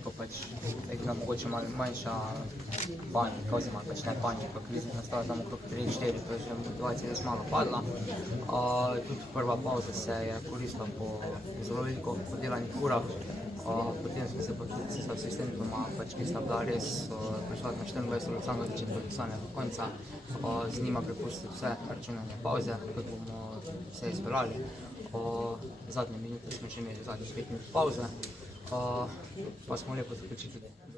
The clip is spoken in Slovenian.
Kot sem rekel, mogoče malo manjša panika, oziroma pač ne panika, kriza nastala tam okrog 3-4, to je že motivacija res malo padla. Tudi prva pauza se je koristila po zelo veliko podelanih urah, potem smo se pa tudi s asistentoma, ki sta bila res prišla na 24 od samega začetka do samega konca, z njima prepustiti vse računanje pauze, kot bomo se izpeljali. Zadnje minute smo še imeli zadnjih 5 minut pauze, pa smo lepo zaključili.